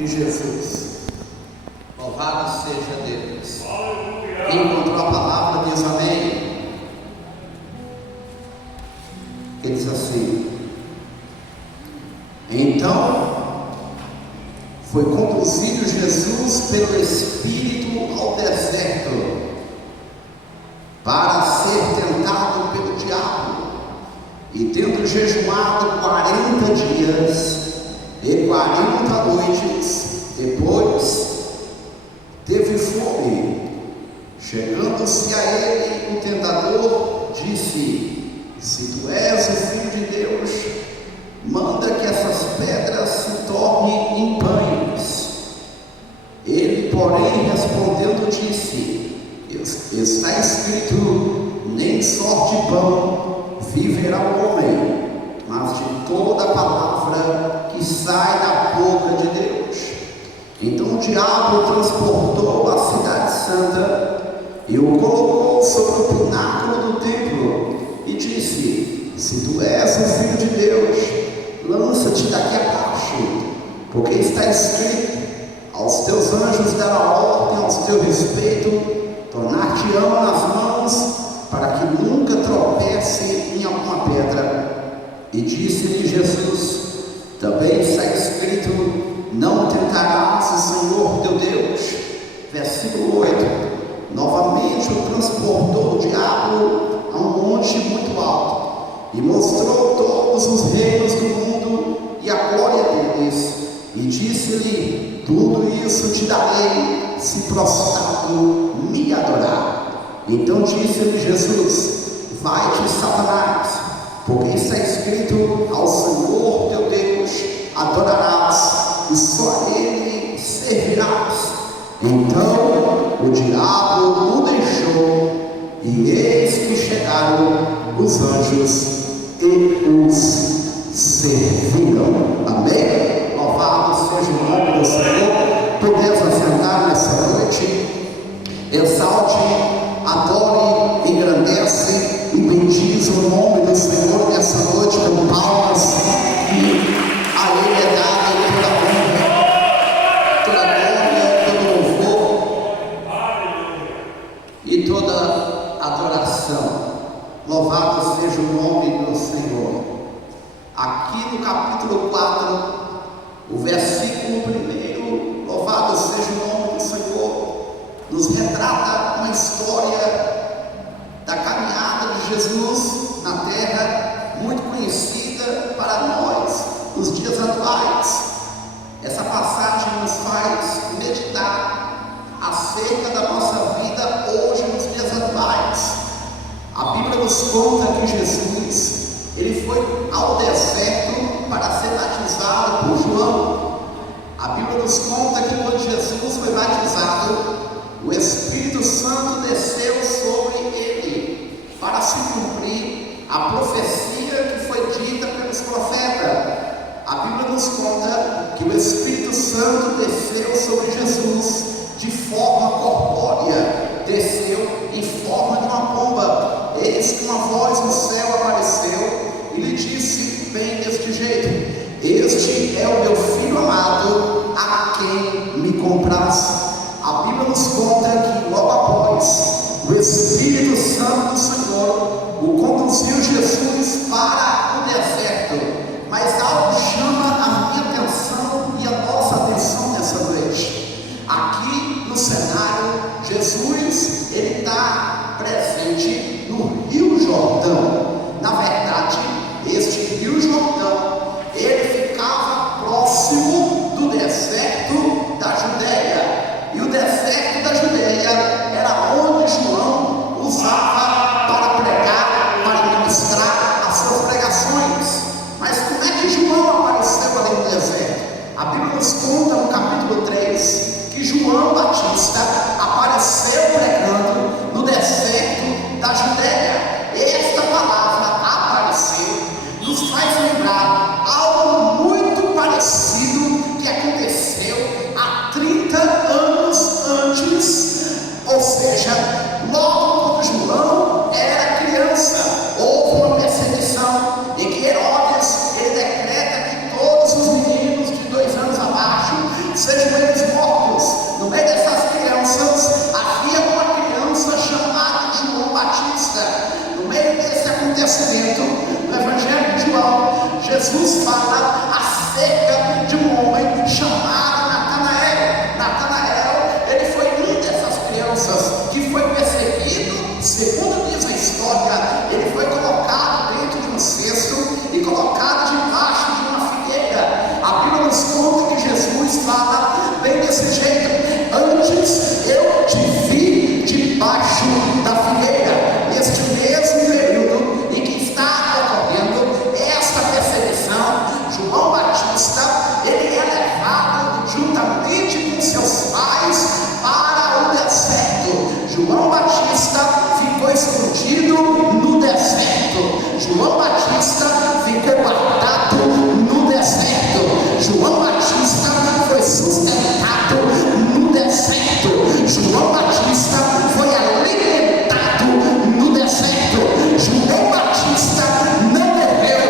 de Jesus. Louvado seja Deus. Quem encontrou a palavra diz amém. Ele diz assim: então foi conduzido Jesus pelo Espírito ao deserto para ser tentado pelo diabo. E tendo jejuado 40 dias e 40 noites, depois teve fome. Chegando-se a ele, o tentador disse: se tu és o Filho de Deus, manda que essas pedras se tornem em pães. Ele, porém, respondendo, disse: está escrito, nem só de pão viverá o homem, mas de toda a palavra que sai da boca de Deus. Então o diabo transportou a cidade santa e o colocou sobre o pináculo do templo e disse: se tu és o Filho de Deus, lança-te daqui abaixo, porque está escrito: aos teus anjos dará ordem ao teu respeito, tornar-te-ão nas mãos, para que nunca tropece em alguma pedra. E disse-lhe Jesus: também está escrito: não tentarás o Senhor teu Deus. Versículo 8. Novamente o transportou o diabo a um monte muito alto e mostrou todos os reinos do mundo e a glória deles, e disse-lhe: tudo isso te darei, se prostrado me adorar. Então disse-lhe Jesus: vai-te, Satanás, porque está escrito: ao Senhor teu Deus adorarás, e só a ele servirás. Então o diabo o deixou, e eis que chegaram os anjos e os serviram. Amém? Louvado seja o nome do Senhor. Podemos assentar nessa noite. Exalte, adore, engrandece e bendize o nome do Senhor nessa noite com palmas, e a Ele é dada toda a honra, toda a glória, todo louvor e toda adoração. Louvado seja o nome do Senhor. Aqui no capítulo 4, o versículo 1, louvado seja o nome do Senhor, nos retrata uma história da caminhada de Jesus na terra, muito conhecida para nós nos dias atuais. Essa passagem nos faz meditar acerca da nossa vida hoje nos dias atuais. A Bíblia nos conta que Jesus, ele foi ao deserto para ser batizado por João. A Bíblia nos conta que quando Jesus foi batizado, o Espírito Santo desceu sobre ele, para se cumprir a profecia que foi dita pelos profetas. A Bíblia nos conta que o Espírito Santo desceu sobre Jesus de forma corpórea, desceu em forma de uma pomba. Eis que uma voz no céu apareceu e lhe disse bem deste jeito: este é o meu Filho amado, a quem me compraste. A Bíblia nos conta que logo após, o Espírito Santo do Senhor o conduziu Jesus para o deserto. Mas algo chama a minha atenção e a nossa atenção nessa noite. Aqui no cenário, Jesus, ele está presente no Rio Jordão. Na verdade, este Rio Jordão, ele ficava próximo desse jeito. Antes eu te vi debaixo da figueira. Neste mesmo período em que está ocorrendo esta perseguição, João Batista, ele é levado juntamente com seus pais para o deserto. João Batista ficou escondido no deserto. João Batista ficou guardado no deserto. João Batista foi sustentado no deserto. João Batista foi alimentado no deserto. João Batista não morreu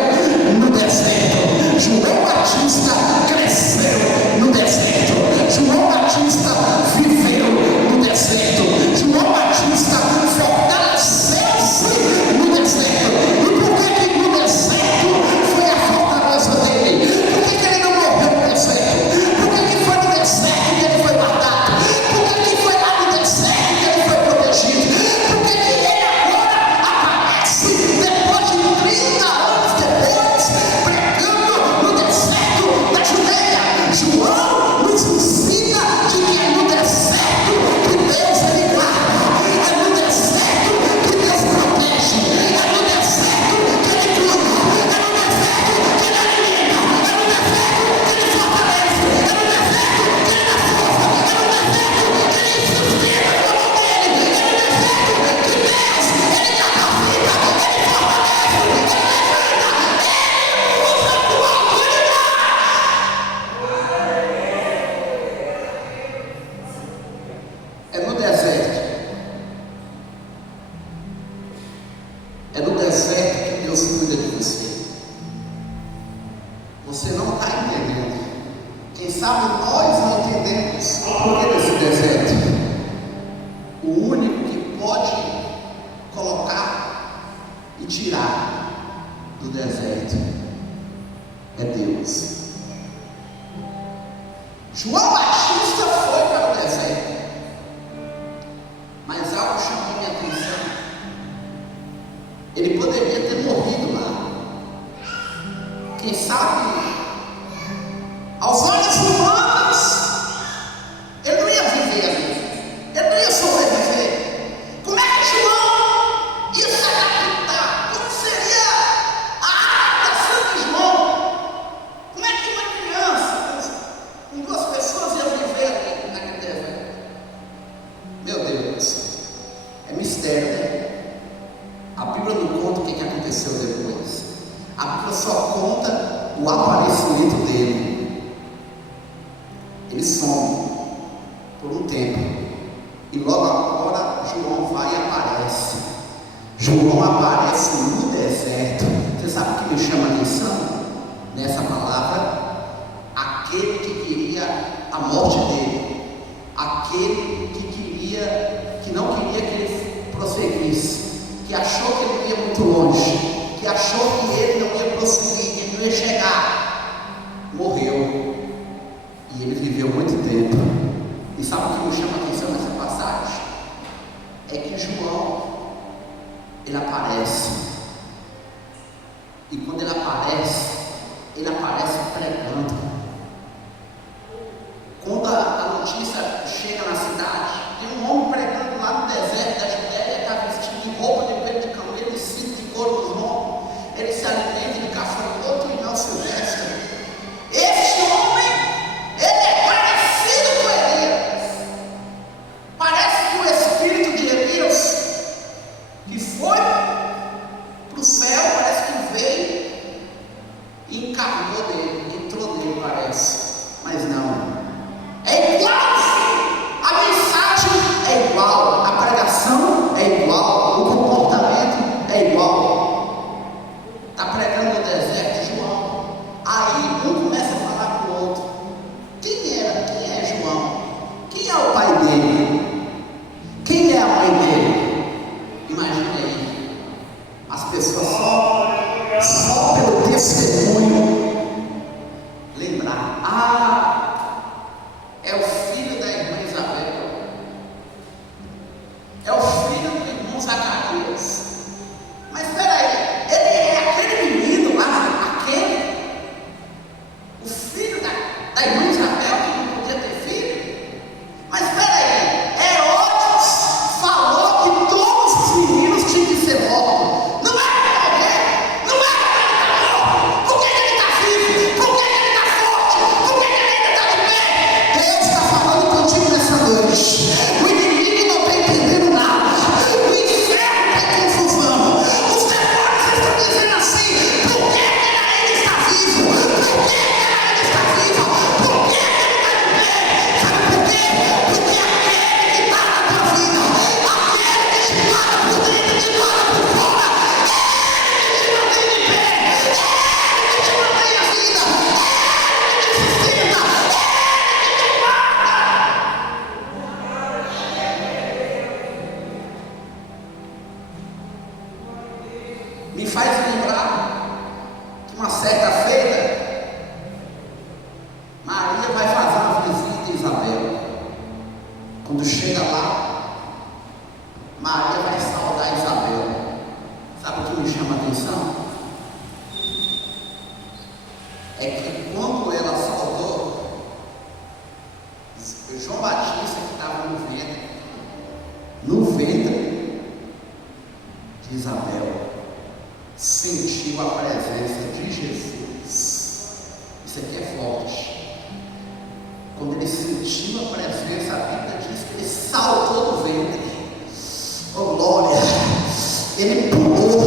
no deserto. João Batista cresceu no deserto. João Batista viveu no deserto. João Batista fortaleceu-se no deserto. E por que no deserto foi a fortaleza dele? Por que ele não morreu no deserto? Por que foi no deserto que ele foi guardado? Por que foi lá no deserto que ele foi protegido? Por que ele agora aparece depois de 30 anos depois, pregando no deserto da Judeia? João nos ensina de que é no deserto que Deus ele guarda, é no deserto que Deus protege, é no deserto que ele cuida, é no deserto que ele alimenta, é no deserto que ele fortalece, é no deserto que ele dá força, é no deserto que ele sustenta com a mão dele, é no deserto que Deus ele capacita, ele fortalece, ele levanta, ele usa a tua autoridade. É no deserto. É no deserto que Deus cuida de você. Você não está entendendo. Quem sabe nós não entendemos por que desse deserto. O único que pode colocar e tirar do deserto é Deus. João Batista foi para o deserto, mas algo chamou minha atenção. Ele poderia ter morrido lá. Quem sabe, aos olhos humanos, ele não ia viver ali, ele não ia sobreviver. Como é que João ia se adaptar? Como seria a adaptação de João? Como é que uma criança com 2 pessoas ia viver ali naquele deserto? Meu Deus, é mistério, né? A Bíblia não conta o que aconteceu depois. A Bíblia só conta o aparecimento dele. Ele some por um tempo. E logo agora João vai e aparece. João aparece no deserto. Você sabe o que me chama a atenção nessa palavra? Aquele que queria a morte dele. Aquele que não queria que ele prosseguisse, que achou que ele ia muito longe, que achou que ele não ia prosseguir, que ele não ia chegar, morreu. E ele viveu muito tempo. E sabe o que me chama a atenção nessa passagem? É que João, ele aparece. E quando ele aparece pregando. Quando a notícia chega na cidade, tem um homem pregando lá no deserto da Judéia, está vestido de roupa de pelo de camelo e cinto de couro nos lombos. Ele se alimenta de gafanhoto e mel silvestre. Este homem, ele é parecido com Elias. Parece que o espírito de Elias, que foi para o céu, parece que veio e encarnou dele, entrou nele, parece. Mas não. É igual, a mensagem é igual, a pregação é igual, o comportamento é igual. Está pregando no deserto, João. Aí um começa a falar para o outro. Quem é João? Quem é o pai dele? Quem é a mãe dele? Imagina aí, as pessoas só pelo testemunho lembrar. É o filho da irmã Isabel. É o filho do irmão Zacarias. Mas espera aí, ele é aquele menino lá, o filho da irmã Isabel que não podia ter filho? Quando chega lá, Maria vai saudar Isabel. Sabe o que me chama a atenção? É que quando ela saudou, João Batista, que estava no ventre de Isabel, sentiu a presença de Jesus. Isso aqui é forte. Quando ele sentiu a presença, a Bíblia diz que ele saltou do ventre. Oh glória! Ele pulou,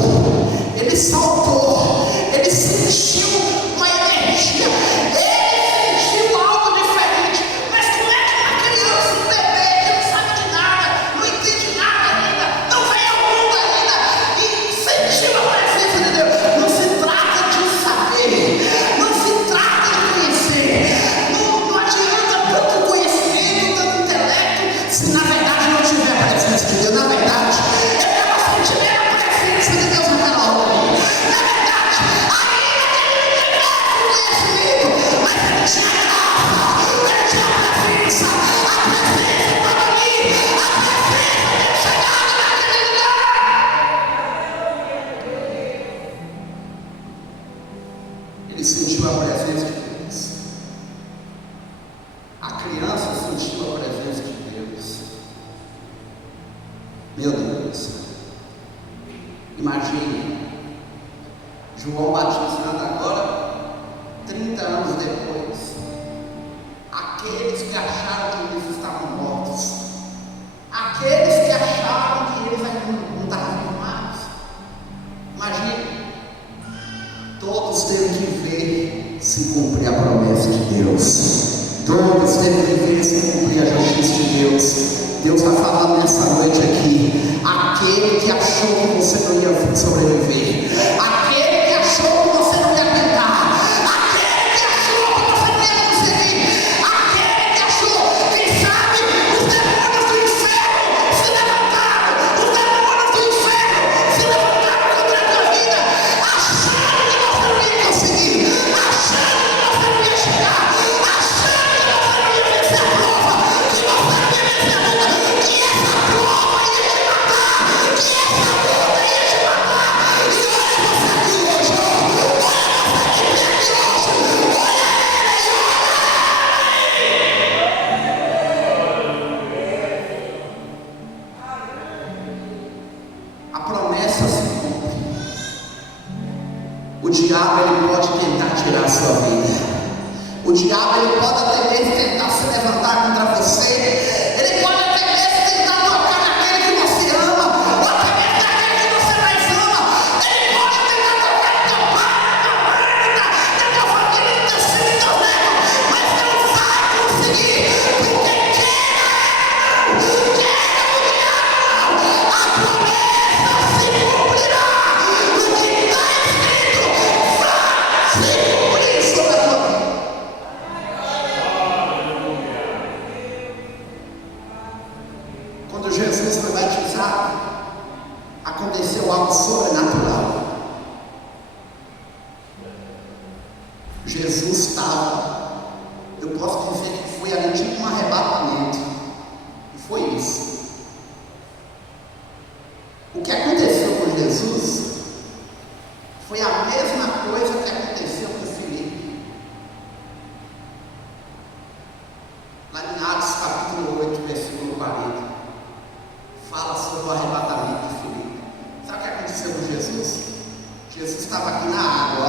ele saltou, ele sentiu uma energia, ele sentiu algo diferente. Mas como é que uma criança, um bebê que não sabe de nada, não entende nada ainda, não veio ao mundo ainda e sentiu a presença de Deus? Não se trata de saber, não se trata de conhecer, não adianta tanto conhecimento, tanto intelecto, se na verdade não tiver a presença de Deus. Na verdade, se tiver a presença de Deus naquela hora ali, na verdade, ainda que ele não tivesse conhecimento, mas ele tinha graça, ele tinha a presença estava ali, a presença tinha chegado naquele lugar. Ele sentiu a presença de Deus. A criança sentiu a presença de Deus. Meu Deus. Imagine, João batizando agora, 30 anos depois, aqueles que acharam que eles estavam mortos, aqueles que acharam que eles ainda não estavam mais. Imagine, todos têm que ver se cumprir a promessa de Deus, todos têm que ver se cumprir a justiça de Deus. Deus está falando nessa noite aqui. Aquele que achou que você não ia sobreviver, aquele que achou que você não ia aguentar, aquele que achou que você não ia conseguir, aquele que achou, quem sabe, os demônios do inferno se levantaram, os demônios do inferno se levantaram contra a tua vida, achando que você não ia conseguir, achando que você não ia chegar, achando que você não ia vencer a prova, que você não ia vencer a luta, que essa prova ia te matar, que essa luta ia te matar. E olha você aqui hoje, olha você aqui hoje, olha ele. A promessa se cumpre. O diabo ele pode tentar tirar a sua vida. O diabo ele pode até mesmo tentar se levantar contra você. Ele pode até mesmo tentar tocar naquele que você ama, ou até mesmo naquele que você mais ama. Ele pode tentar tocar no teu pai, na tua mãe, na tua família, no teu filho, no teu neto, mas não vai conseguir, porque queira o diabo não, a promessa se cumprirá. O que está escrito vai se cumprir sobre a tua vida. Quando Jesus foi batizado, aconteceu algo sobrenatural. Jesus estava, eu posso dizer que foi ali tipo um arrebatamento. E foi isso. O que aconteceu com Jesus foi a mesma coisa que aconteceu com Filipe. Lá em Atos capítulo 8, versículo 40. Fala sobre o arrebatamento de Filipe. Sabe o que aconteceu com Jesus? Jesus estava aqui na água, ó.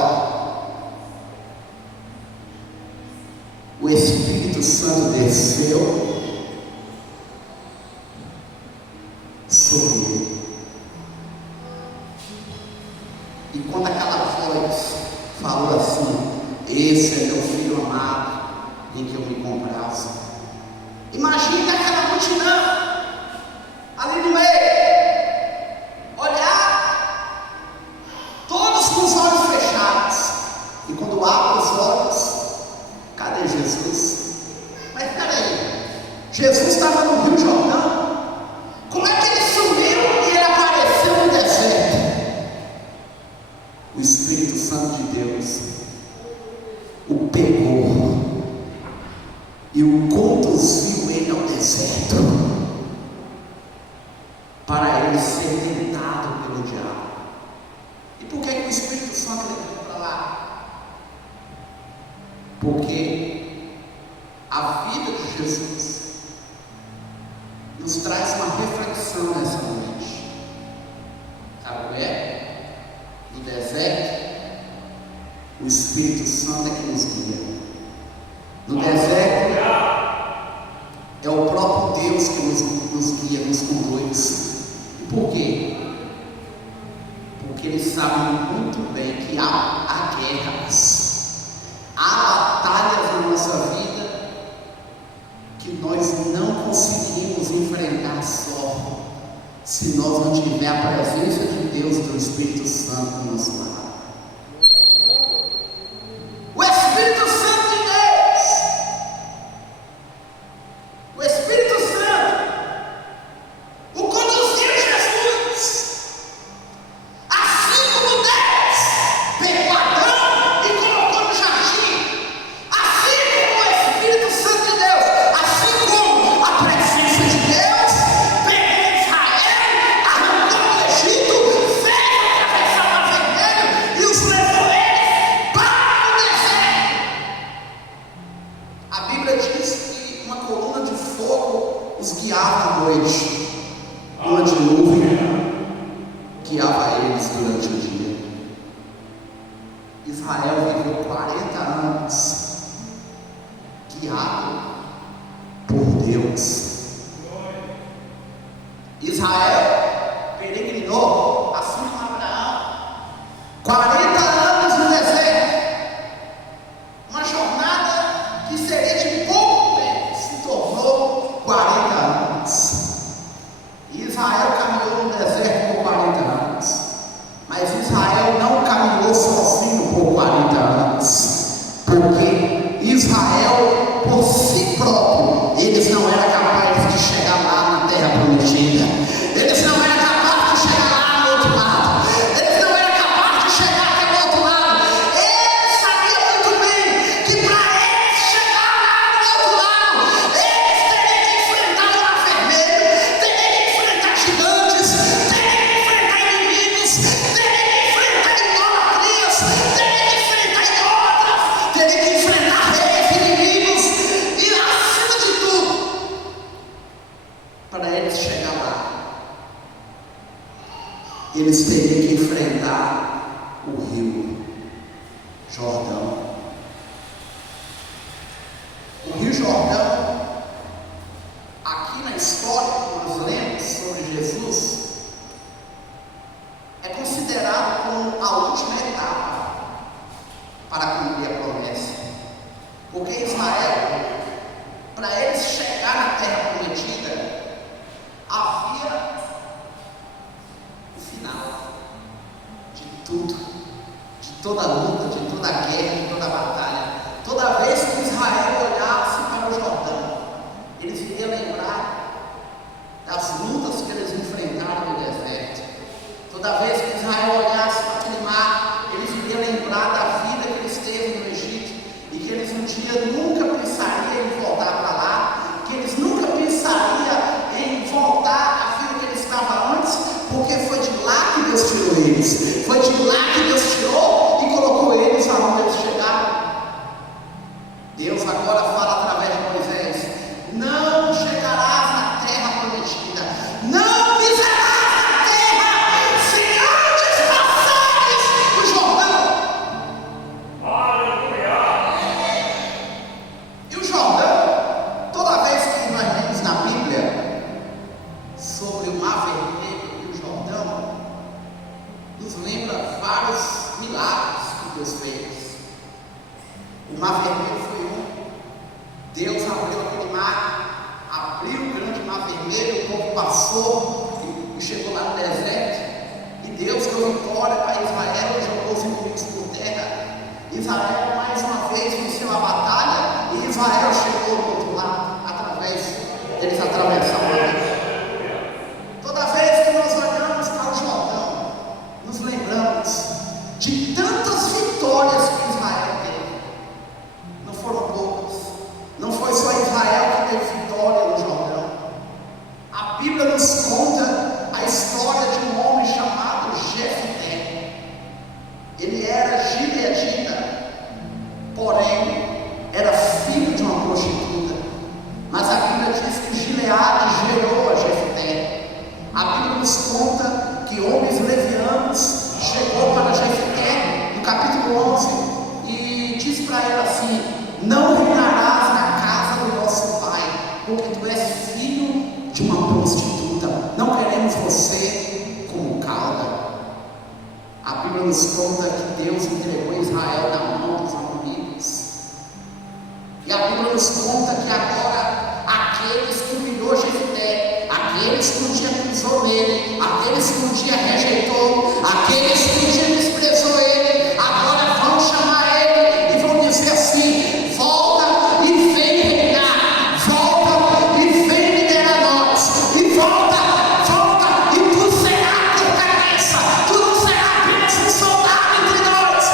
O Espírito Santo desceu sobre ele. E quando aquela voz falou assim: esse é meu filho amado, em que eu me comprazo. Imagine aquela multidão ali no meio, olhar, todos com os olhos fechados. E quando abre os olhos, cadê Jesus? Mas peraí, Jesus estava no Rio Jordão. Como é que ele sumiu e ele apareceu no deserto? O Espírito Santo de Deus o pegou e o conduziu ele ao deserto. Porque a vida de Jesus nos traz uma reflexão nessa noite. Sabe o que é? No deserto, o Espírito Santo é que nos guia. No deserto, é o próprio Deus que nos guia, nos conduz. E por quê? Porque Ele sabe muito bem que há guerras, há batalhas na nossa vida que nós não conseguimos enfrentar só, se nós não tiver a presença de Deus, do Espírito Santo no nosso lado. O Espírito Santo de Deus, o Espírito Santo, o conduziu Jesus, assim como Deus pegou Adão e colocou no jardim, assim como o Espírito Santo de Deus, assim como a presença de Deus pegou Israel, arrancou do Egito, fez atravessar o Mar Vermelho e os levou eles para o deserto. A Bíblia diz que uma coluna de fogo os guiava à noite, uma de nuvem guiava eles durante o dia. Israel viveu 40 anos guiado por Deus. Israel peregrinou, assim como Abraão, 40 anos no deserto, uma jornada que seria de pouco tempo, se tornou 40 anos. E Israel caminhou no deserto por 40 anos, mas Israel não caminhou sozinho por 40 anos, porque Israel, por si próprio, eles não eram capazes de chegar lá na terra prometida, eles não eram capazes de chegar lá no outro lado, eles não eram capazes de chegar até o outro lado. Eles sabiam muito bem que para eles chegar lá no outro lado, eles teriam que enfrentar o Mar Vermelho, teriam que enfrentar gigantes, teriam que enfrentar inimigos, teriam que enfrentar idolatrias, teriam que enfrentar idólatras, teriam que enfrentar reis inimigos, e acima de tudo, para eles chegar lá, eles teriam que enfrentar o rio Jordão. O rio Jordão, aqui na história que nós lemos sobre Jesus, é considerado como a última etapa para cumprir a promessa. Porque Israel, para eles chegar na terra prometida, havia o final de tudo, de toda a luta, de toda a guerra, de toda a batalha. Toda vez que Israel olhasse para o Jordão, eles iriam lembrar das lutas que eles enfrentaram no deserto. Toda vez que Israel olhasse para aquele mar, eles iriam lembrar da vida que eles teve no Egito, e que eles um dia nunca pensariam em voltar para lá, que eles nunca pensariam em voltar à vida que eles estavam antes, porque foi de lá que Deus tirou eles, foi de lá que Deus tirou e colocou eles aonde eles chegaram. Deus agora fala através de Moisés: não chegarás na terra prometida, não pisarás na terra sem antes passares o Jordão. E o Jordão, toda vez que nós lemos na Bíblia sobre o Mar Vermelho e o Jordão, nos lembra vários milagres que Deus fez. O Mar Vermelho foi um. Deus abriu aquele mar, abriu o grande Mar Vermelho, o povo passou e chegou lá no deserto, e Deus deu vitória para Israel e jogou os inimigos por terra. Israel mais uma vez venceu a batalha, e Israel chegou do outro lado, através deles atravessar o mar. Toda vez que nós olhamos para o Jordão, nos lembramos de tantas vitórias que Israel teve. Não foram poucas. Não foi só Israel que teve vitória no Jordão. A Bíblia nos conta a história de um homem chamado Jefté. Ele era gileadita, porém era nos conta que Deus entregou Israel na mão dos amorreus. E a Bíblia nos conta que agora aqueles que humilhou Jefté, aqueles que um dia pisou nele, aqueles que um dia rejeitou, aqueles que um dia desprezou ele, agora vão chamar ele e vão dizer assim: volta e vem reinar, volta e vem liderar nós, e volta e tu será por cabeça, tu não será apenas um soldado entre nós,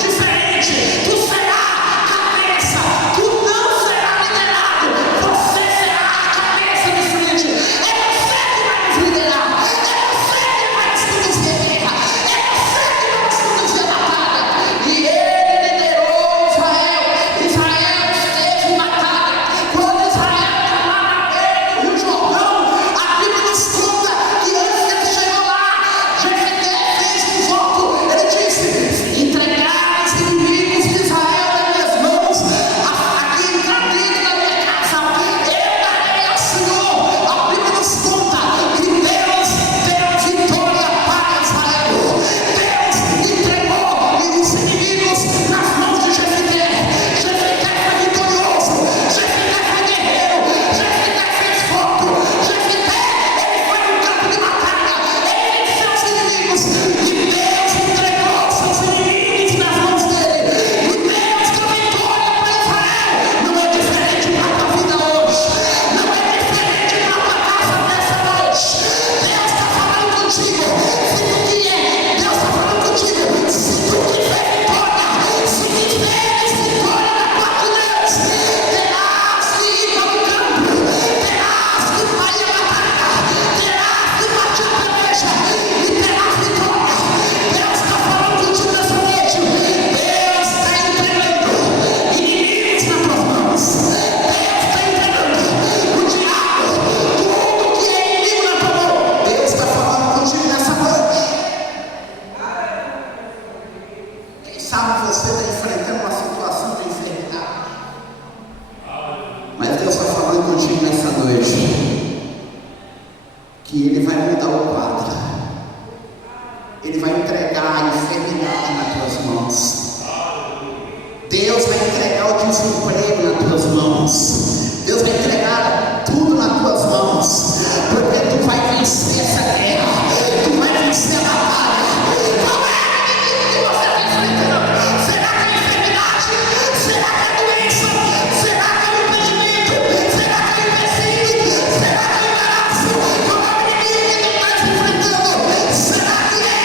diferente, tu será cabeça, tu não será liderado, você será a cabeça de frente, é você que vai nos liderar, é você que vai nos conduzir a guerra, é você que vai nos conduzir a batalha. E ele liderou Israel, Israel esteve em batalha. Quando Israel estava lá na beira do Rio Jordão, a Bíblia nos conta que antes que ele chegou lá, Jefté fez um voto. Ele disse: se entregar os inimigos de Israel nas minhas mãos, aqui entrar dentro da minha casa, eu darei ao Senhor. A Bíblia nos conta que Deus deu vitória para Israel. Deus entregou os inimigos nas mãos de Jefté. Jefté foi vitorioso, Jefté foi guerreiro, Jefté fez voto, Jefté, ele foi no campo de batalha, ele venceu os inimigos, e Deus entregou seus inimigos nas mãos dele, e Deus deu vitória para Israel. Não é diferente para a tua vida hoje, não é diferente para a tua casa nessa noite. Deus está falando contigo, se tu quer, Deus está falando contigo, se tu quiser vitória, se quiseres vitória da parte de Deus, terás que ir para o campo, terás que sair a batalha, terás que partir a peleja, e terás vitória. Deus está falando contigo nessa noite, Deus está entregando inimigos nas tuas mãos, Deus está entregando o diabo, tudo que é inimigo na tua mão. Deus está falando contigo nessa noite. Quem sabe você está enfrentando uma situação de enfermidade, mas Deus está falando contigo nessa noite que Ele vai mudar o quadro, Ele vai entregar a enfermidade nas tuas mãos, Deus vai entregar o desemprego nas tuas mãos, Deus vai entregar tudo nas tuas mãos, porque tu vai vencer essa guerra, tu vai vencer a batalha. Qual é a inimigo que você está enfrentando? Será que é enfermidade? Será que é doença? Será que é o impedimento? Será que é o empecilho? Será que é o embaraço? Qual é o inimigo que tu estás enfrentando? Será que é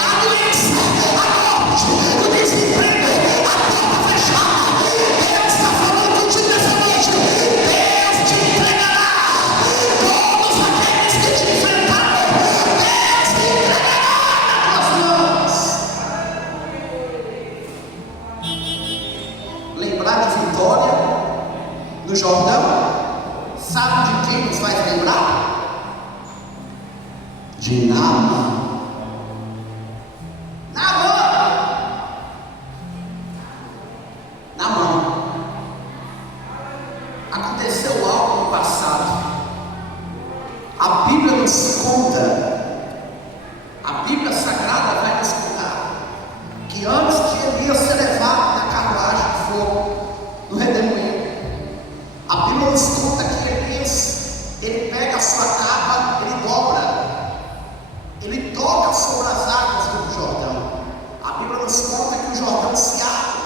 a doença, a morte, o desemprego, a porta fechada? Deus está falando contigo nessa noite. Deus te entregará todos aqueles que te enfrentaram. Deus te entregará nas tuas mãos. Lembrar de vitória no Jordão, sabe de quem nos faz lembrar? De Naamã. Naamã. Aconteceu algo no passado. A Bíblia nos conta, a Bíblia Sagrada vai nos contar que antes de Elias ser levado na carruagem de fogo no redemoinho, a Bíblia nos conta que Elias, ele pega a sua capa, ele dobra, ele toca sobre as águas do Jordão. A Bíblia nos conta que o Jordão se abre,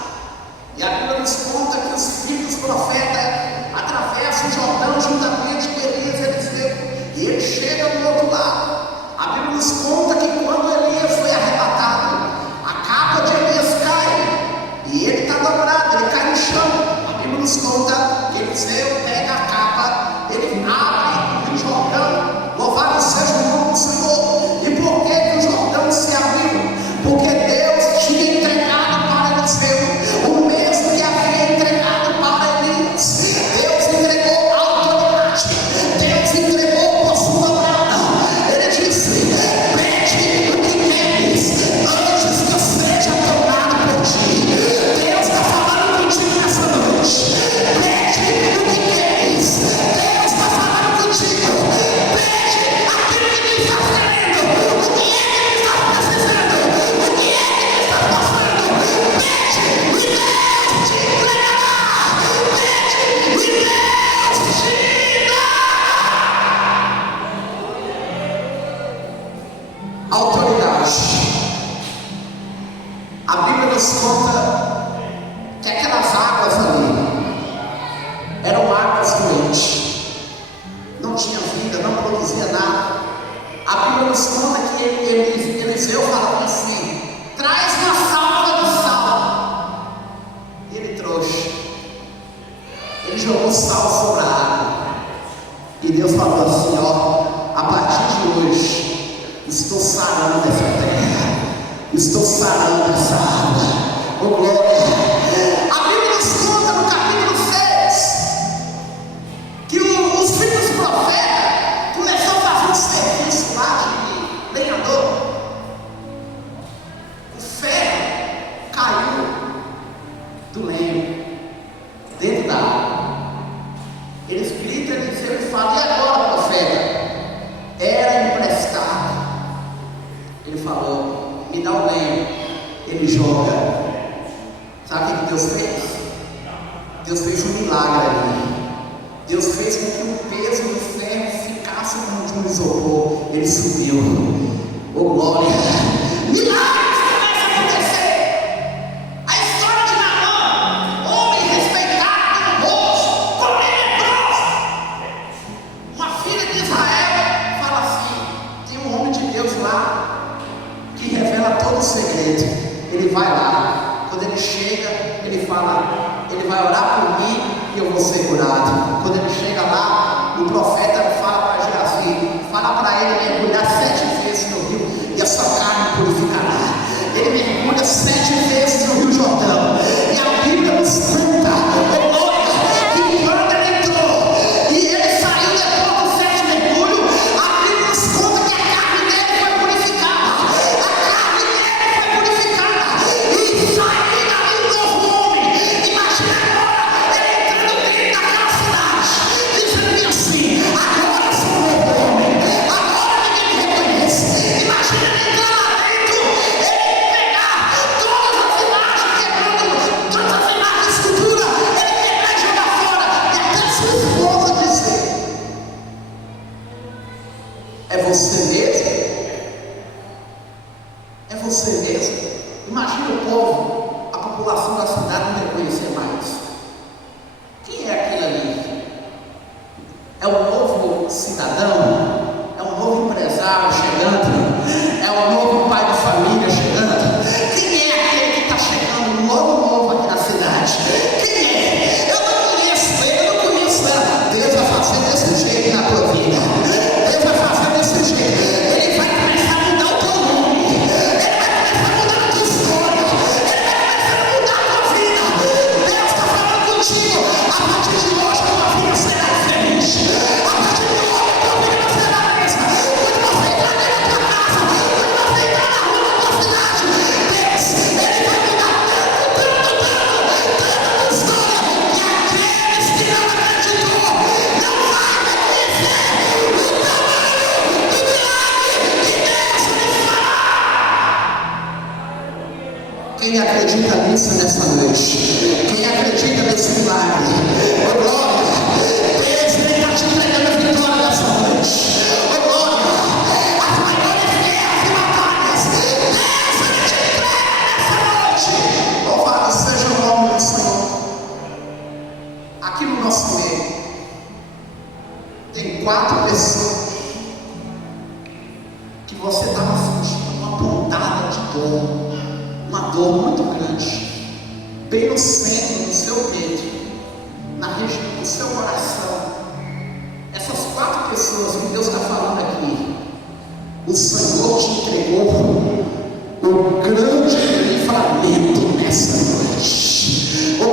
e a Bíblia nos conta que os filhos do profeta atravessam o Jordão juntamente com Elias e Eliseu, e ele chega do outro lado. A Bíblia nos conta que quando Elias foi arrebatado, a capa de Elias cai, e ele está dobrado, ele cai no chão. A Bíblia nos conta que Eliseu pega a capa, ele abre o Rio Jordão, pragas doentes, não tinha vida, não produzia nada. A Bíblia nos conta que Eliseu falava assim: traz uma salva de sal. E ele trouxe. Ele jogou sal sobre a água. E Deus falou assim: ó, a partir de hoje, estou sarando essa terra, estou sarando essa água. Oh, glória! A Bíblia nos conta no capítulo 6 que os filhos do profeta começaram a fazer um serviço lá de lenhador. O ferro caiu do lenho dentro da água. Eles gritam, Eliseu e falam: e agora, profeta? Era emprestado. Ele falou: me dá o lenho. Ele joga. Sabe o que Deus fez? Deus fez um milagre ali. Deus fez com que o peso do ferro ficasse como de um isopor. Ele subiu. Oh, glória! Milagres começam a acontecer. A história de Naamã, homem respeitado no rosto, comendo leproso. Uma filha de Israel fala assim: tem um homem de Deus lá que revela todo o segredo. Ele vai lá. Quando ele chega, ele fala: ele vai orar por mim e eu vou ser curado. Quando ele chega lá, o profeta fala para Geazi: fala para ele mergulhar 7 vezes no rio e a sua carne purificará. Ele mergulha 7 vezes no Rio Jordão. E a Bíblia nos conta, que quando ele entrou e ele saiu depois do 7º mergulho, a Bíblia nos conta que a carne dele foi purificada. A carne dele foi purificada. E saiu dali um novo homem. Imagina agora ele entrando dentro daquela cidade, dizendo assim: agora eu sou um novo homem. Agora ninguém me reconhece. Imagina ele entrar lá dentro, ele pegar todas as imagens, quebrando todas as imagens de escultura, ele pegar e jogar fora, e até sua esposa dizer: é você mesmo? É você mesmo? Imagina o povo, a população da cidade não reconhecer mais. Quem é aquele ali? É um novo cidadão? É um novo empresário chegando? É um novo pai de família chegando? Quem é aquele que está chegando novo aqui na cidade? Quem é? Eu não conheço ele, eu não conheço ela. Deus vai fazer desse jeito na tua vida. Deus vai fazer desse jeito. Ele vai começar a mudar o teu nome. Ele vai começar a mudar a tua história. Ele vai começar a mudar a tua vida. Deus está falando contigo. A partir de hoje a tua vida será diferente. A partir de hoje a tua vida não será a mesma. Quando você entrar dentro da tua casa, quando você entrar na rua da tua cidade, Deus, ele vai mudar tanto a história, que aqueles que não acreditou não vai reconhecer o tamanho do milagre que Deus lhe fará. Quem acredita nisso nessa noite? Quem acredita nesse milagre? Oh, glória! Deus está te entregando a vitória nessa noite. Oh, glória! As maiores guerras e batalhas, Deus ele te entrega nessa noite. Louvado seja o nome do Senhor. Aqui no nosso meio tem 4 pessoas que você estava sentindo uma pontada de dor. Uma dor muito grande, bem no centro do seu peito, na região do seu coração. Essas 4 pessoas que Deus está falando aqui, o Senhor te entregou um grande livramento nessa noite. Oh,